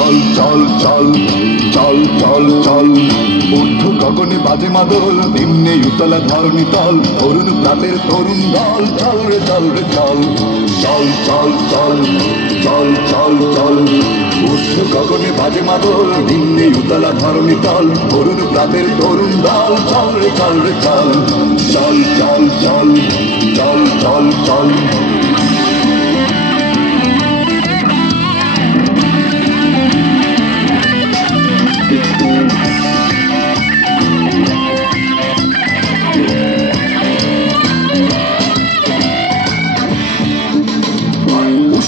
চল চল চল চল চল চল ঊর্ধ্ব গগনে বাজে মাদল নিম্নে উতলা ধরণী তল অরুণ প্রাতের তরুণ দল চল রে চল রে চল চল চল চল চল চল চল ঊর্ধ্ব গগনে বাজে মাদল নিম্নে উতলা ধরণী তল অরুণ প্রাতের তরুণ দল চল রে চল রে চল চল চল চল চল চল চল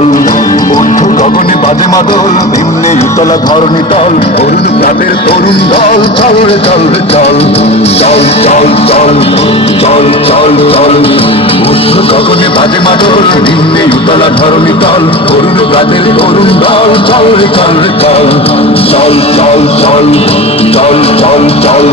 চল ঊর্ধ্ব গগনে বাজে মাদল নিম্নে উতলা ধরণী তল অরুণ প্রাতের তরুণ দল চল রে চল রে চল চল চল চল চল চল চল ঊর্ধ্ব গগনে বাজে মাদল নিম্নে উতলা ধরণী তল অরুণ প্রাতের তরুণ দল চল রে চল রে চল চল চল চল চল চল চল